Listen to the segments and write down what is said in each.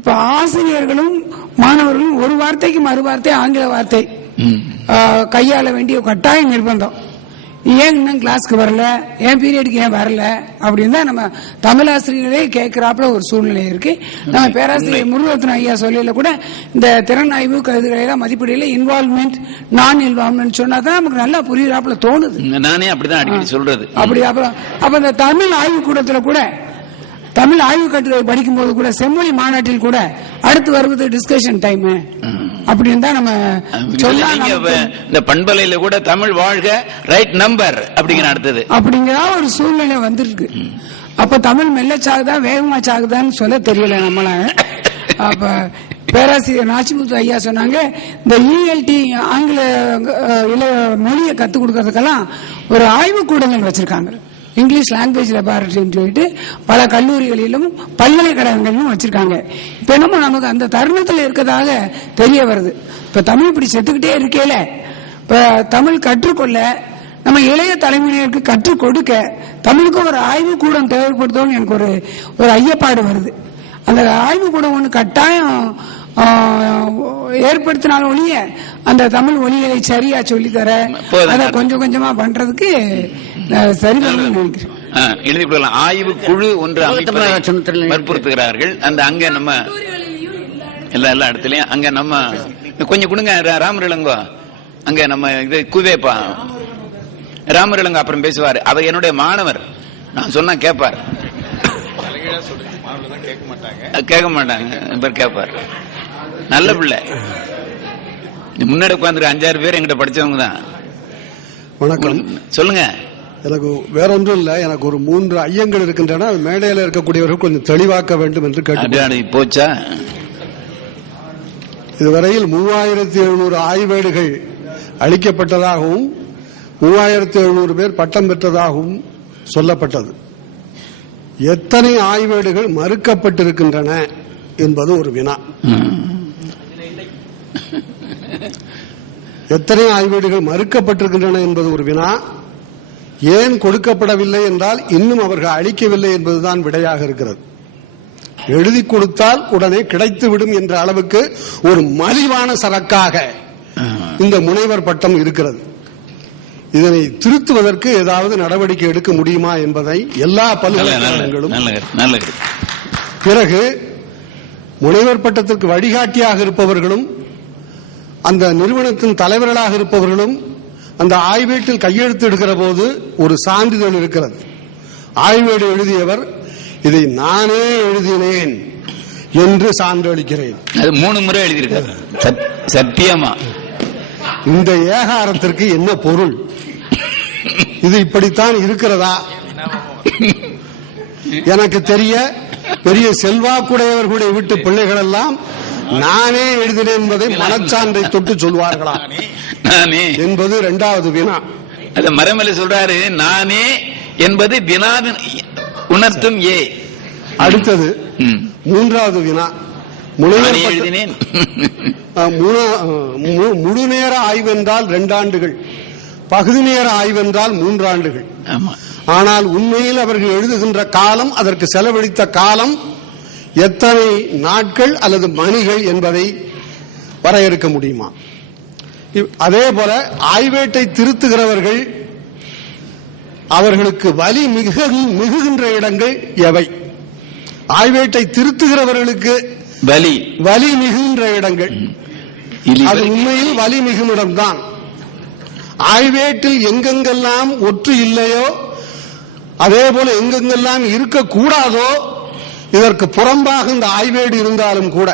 இப்ப ஆசிரியர்களும் மாணவர்களும் ஒரு வார்த்தைக்கு மறு வார்த்தை ஆங்கில வார்த்தை கையாள வேண்டிய கட்டாய நிர்பந்தம். ஏன் இன்னும் கிளாஸ்க்கு வரல, ஏன் பீரியடுக்கு ஏன் வரல அப்படின்னு தான் நம்ம தமிழ் ஆசிரியர்களே கேட்கிறாப்புல ஒரு சூழ்நிலை இருக்கு. நம்ம பேராசிரியர் முருகரத்ன ஐயா சொல்லையில கூட இந்த திறன் ஆய்வு கருதுகளெல்லாம் மதிப்பீடுல இன்வால்வ்மெண்ட் நான் இன்வால்வ்மெண்ட் சொன்னாதான் நமக்கு நல்லா புரியுறாப்புல தோணுது. நானே அப்படிதான் அடிக்கடி சொல்றது. அப்படி அப்புறம் அப்ப இந்த தமிழ் ஆய்வு கூடத்துல கூட தமிழ் ஆய்வு கட்டுரை படிக்கும் போது கூட செம்மொழி மாநாட்டில் கூட அடுத்து வருவது டிஸ்கஷன் டைம் அப்படின்னு தான் நம்ம சொல்லலாம். இந்த பண்பலையில கூட தமிழ் வாழ்க ரைட் நம்பர் அப்படிங்கிற அடுத்தது அப்படிங்கிற ஒரு சூழ்நிலை வந்திருக்கு. அப்ப தமிழ் மெல்ல சாகுதா வேகமா சாகுதான்னு சொல்ல தெரியல நம்மளால. அப்ப பேராசிரியர் நாச்சிமுத்து ஐயா சொன்னாங்க, இந்த இஎல்டி ஆங்கில மொழியை கத்துக் கொடுக்கறதுக்கெல்லாம் ஒரு ஆய்வு கூடங்கள் வச்சிருக்காங்க. இங்கிலீஷ் லாங்குவேஜ் லெபார்டரின்னு சொல்லிட்டு பல கல்லூரிகளிலும் பல்கலைக்கழகங்களிலும் வச்சிருக்காங்க. இப்ப என்னமோ நமக்கு அந்த தருணத்தில் இருக்கதாக தெரிய வருது. இப்ப தமிழ் இப்படி செத்துக்கிட்டே இருக்கேல, இப்ப தமிழ் கற்றுக்கொள்ள நம்ம இளைய தலைமுறையினருக்கு கற்றுக் கொடுக்க தமிழுக்கு ஒரு ஆய்வு கூடம் தேவைப்படுதோன்னு எனக்கு ஒரு ஐயப்பாடு வருது. அந்த ஆய்வு கூடம் ஒன்று கட்டாயம் ஏற்படுத்தினால ஒழிய அந்த தமிழ் மொழிகளை சரியா சொல்லித்தர அதை கொஞ்சம் கொஞ்சமா பண்றதுக்கு சரி நினைக்கிறேன். எழுதி கொள்ளலாம். ஆய்வு குழு ஒன்று வற்புறுத்துகிறார்கள். அந்த அங்க நம்ம எல்லா இடத்துலயும் அங்க நம்ம கொஞ்சம் கொடுங்க ராமரிளங்கோ, அங்க நம்ம இது குவேப்பா ராமரிளங்கோ அப்புறம் பேசுவார். அவர் என்னுடைய மாணவர், நான் சொன்னா கேட்பார். கேட்க மாட்டாங்க, கேட்பார். நல்ல பிள்ளை. முன்னாடி உட்கார்ந்து 5-6 பேர் எங்கிட்ட படிச்சவங்க தான். வணக்கம். சொல்லுங்க. எனக்கு வேற ஒன்றும் இல்ல, எனக்கு ஒரு 3 ஐயங்கள் இருக்கின்றன. அது மேடையில் இருக்கக்கூடியவர்கள் கொஞ்சம் தெளிவாக்க வேண்டும் என்று கேட்டு போச்சா. இதுவரையில் 3700 ஆய்வேடுகள் அளிக்கப்பட்டதாகவும் 3700 பேர் பட்டம் பெற்றதாகவும் சொல்லப்பட்டது. எத்தனை ஆய்வேடுகள் மறுக்கப்பட்டிருக்கின்றன என்பது ஒரு வினா. எத்தனை ஆய்வேடுகள் மறுக்கப்பட்டிருக்கின்றன என்பது ஒரு வினா. ஏன் கொடுக்கப்படவில்லை என்றால் இன்னும் அவர்கள் அளிக்கவில்லை என்பதுதான் விடையாக இருக்கிறது. எழுதி கொடுத்தால் உடனே கிடைத்துவிடும் என்ற அளவுக்கு ஒரு மலிவான சரக்காக இந்த முனைவர் பட்டம் இருக்கிறது. இதனை திருத்துவதற்கு ஏதாவது நடவடிக்கை எடுக்க முடியுமா என்பதை எல்லா பல்கலைக்கழகங்களும், பிறகு முனைவர் பட்டத்திற்கு வழிகாட்டியாக இருப்பவர்களும் அந்த நிறுவனத்தின் தலைவர்களாக இருப்பவர்களும் அந்த ஆய்வேட்டில் கையெழுத்திடுகிற போது ஒரு சான்றிதழ் இருக்கிறது. ஆய்வேடு எழுதியவர் இதை நானே எழுதினேன் என்று சான்றளிக்கிறேன். அது 3 முறை எழுதியிருக்காரு. சத்தியமா இந்த ஏகாரத்திற்கு என்ன பொருள்? இது இப்படித்தான் இருக்கிறதா? எனக்கு தெரிய பெரிய செல்வாக்குடையவர்களுடைய வீட்டு பிள்ளைகள் எல்லாம் நானே எழுதினேன் என்பதை மனச்சான்றை தொட்டு சொல்வார்களா என்பது 2வது வினா. அது மரமலை சொல்றாரு, நானே என்பது வினாவின் உணர்த்தும். அடுத்தது 3வது வினா. முழு நேர ஆய்வு என்றால் 2 ஆண்டுகள், பகுதி நேர ஆய்வு என்றால் 3 ஆண்டுகள். ஆனால் உண்மையில் அவர்கள் எழுதுகின்ற காலம், அதற்கு செலவழித்த காலம் எத்தனை நாட்கள் அல்லது மணிகள் என்பதை வரையறுக்க முடியுமா? அதே போல ஆய்வேட்டை திருத்துகிறவர்கள் அவர்களுக்கு வலி மிகுகின்ற இடங்கள் எவை? ஆய்வேட்டை திருத்துகிறவர்களுக்கு வலி மிகுகின்ற இடங்கள், அது உண்மையில் வலி மிகும் இடம்தான். ஆய்வேட்டில் எங்கெங்கெல்லாம் ஒற்று இல்லையோ அதே போல எங்கெங்கெல்லாம் இருக்கக்கூடாதோ இதற்கு புறம்பாக இந்த ஆய்வேடு இருந்தாலும் கூட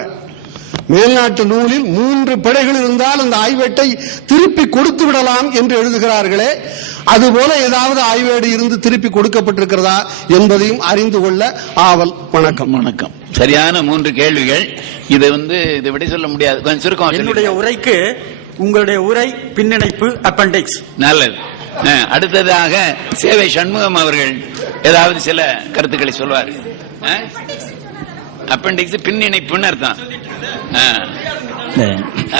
மேல்நாட்டு நூலில் 3 பிழைகள் இருந்தால் அந்த ஆய்வேட்டை திருப்பி கொடுத்து விடலாம் என்று எழுதுகிறார்களே, அதுபோல ஏதாவது ஆய்வேடு இருந்து திருப்பி கொடுக்கப்பட்டிருக்கிறதா என்பதையும் அறிந்து கொள்ள ஆவல். வணக்கம். சரியான 3 கேள்விகள். இதை விடை சொல்ல முடியாது. கொஞ்சம் சுருக்கம். என்னுடைய உரைக்கு உங்களுடைய உரை பின்னிணைப்பு அப்பெண்டிக்ஸ். நல்லது. அடுத்ததாக சேவை சண்முகம் அவர்கள் ஏதாவது சில கருத்துக்களை சொல்வார். அப்பெண்டிக்ஸ் பின்னிணைப்புன்னு அர்த்தம்.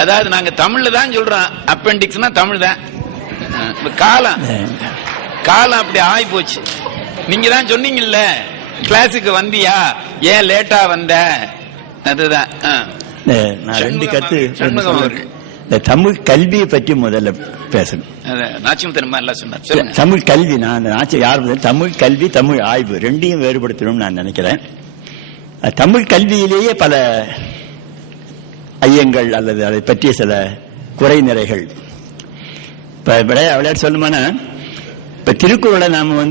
அதாவது நாங்க தமிழ்ல தான் சொல்றோம், அப்பெண்டிக்ஸ்னா தமிழ் தான். காலம் அப்படி ஆகி போச்சு. நீங்க தான் சொன்னீங்கல்ல, கிளாஸுக்கு வந்தியா, ஏன் லேட்டா வந்த அதுதான் நான் ரெண்டு கருத்து சண்முகம் அவர்கள். இந்த தமிழ் கல்வியை பற்றி முதல்ல பேசணும். நாச்சிமுத்தனமா எல்லாம் சொன்னார். தமிழ் கல்வி நான் யார் தமிழ் கல்வி தமிழ் ஆய்வு ரெண்டையும் வேறுபடுத்தணும்னு நான் நினைக்கிறேன். தமிழ் கல்வியிலேயே பல ஐயங்கள் அல்லது அதை பற்றிய சில குறை நிறைகள். இப்ப விளையாட்டு சொல்லணும்னா இப்ப திருக்குறளை நாம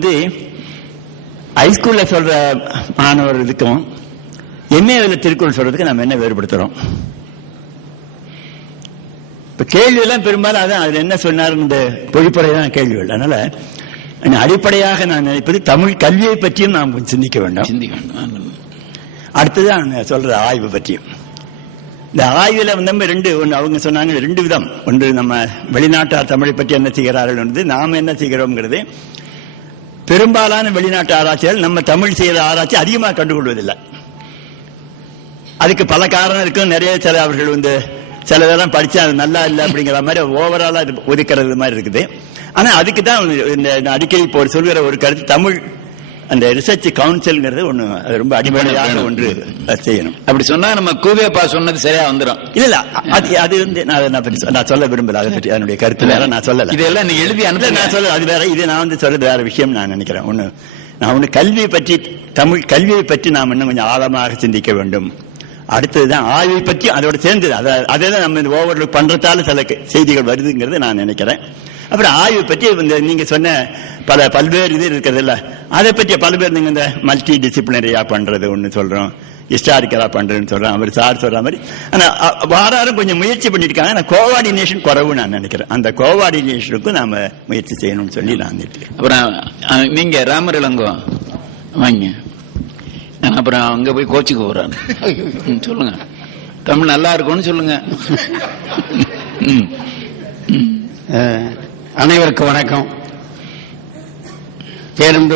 ஹைஸ்கூல்ல சொல்ற மாணவர் இதுக்கும் எம்ஏல திருக்குறள் சொல்றதுக்கு நம்ம என்ன வேறுபடுத்துறோம்? இப்ப கேள்வி எல்லாம் பெரும்பாலும் அதான் அதுல என்ன சொன்னார் இந்த பொழிப்புரைதான் கேள்விகள். அதனால அடிப்படையாக நான் நினைப்பது தமிழ் கல்வியை பற்றியும் நாம் சிந்திக்க வேண்டும். அடுத்ததான் சொல்ற ஆய்வு பற்றியும். இந்த ஆய்வுல நம்ம அவங்க சொன்னாங்க ரெண்டு விதம். ஒன்று நம்ம வெளிநாட்டார் தமிழை பற்றி என்ன செய்கிறார்கள், நாம என்ன செய்கிறோம்ங்கிறது. பெரும்பாலான வெளிநாட்டு ஆராய்ச்சிகள் நம்ம தமிழ் செய்யற ஆராய்ச்சி அதிகமாக கண்டுகொள்வதில்லை. அதுக்கு பல காரணம் இருக்கும். நிறைய சில அவர்கள் சிலதெல்லாம் படிச்சா அது நல்லா இல்லை அப்படிங்கிற மாதிரி ஓவராலா ஒதுக்கிறது மாதிரி இருக்குது. ஆனா அதுக்கு தான் இந்த அடிக்கடி இப்போ சொல்கிற ஒரு கருத்து, தமிழ் அந்த ரிசர்ச் கவுன்சில்ங்கிறது ஒண்ணு ரொம்ப அடிப்படையாக ஒன்று செய்யணும். அப்படி சொன்னா நம்ம கூவேப்பா சொன்னது சரியா வந்துடும். இல்ல அது நான் சொல்ல விரும்பல. அதை பற்றி அதனுடைய கருத்து வேற, நான் சொல்லல. இதெல்லாம் நீ எழுதி அனுப்ப, நான் சொல்ல அது வேற. இது நான் சொல்றது வேற விஷயம் நான் நினைக்கிறேன். நான் கல்வியை பற்றி தமிழ் கல்வியை பற்றி நாம் இன்னும் கொஞ்சம் ஆழமாக சிந்திக்க வேண்டும். அடுத்ததுதான் ஆய்வை பற்றி அதோட சேர்ந்தது. அதே நம்ம ஓவர்லுக் பண்றதால சில செய்திகள் வருதுங்கிறது நான் நினைக்கிறேன். அப்புறம் ஆய்வு பற்றி நீங்க சொன்ன பல்வேறு இது இருக்கிறது இல்ல, அதை பற்றி பல்வேறு நீங்க இந்த மல்டி டிசிப்ளினரியா பண்றது ஒண்ணு சொல்றோம், ஹிஸ்டாரிக்கலா பண்றதுன்னு சொல்றோம். அவர் சார் சொல்ற மாதிரி ஆனா வாராரும் கொஞ்சம் முயற்சி பண்ணிருக்காங்க. ஆனா கோஆர்டினேஷன் குறைவு நான் நினைக்கிறேன். அந்த கோஆர்டினேஷனுக்கும் நாம முயற்சி செய்யணும்னு சொல்லி நான் அப்புறம் நீங்க ராமர் இளங்கோ வாங்க. அப்புறம் அங்க போய் கோச்சுக்கு போறாரு. சொல்லுங்க, தமிழ் நல்லா இருக்கும்னு சொல்லுங்க. அனைவருக்கும் வணக்கம். பேருந்து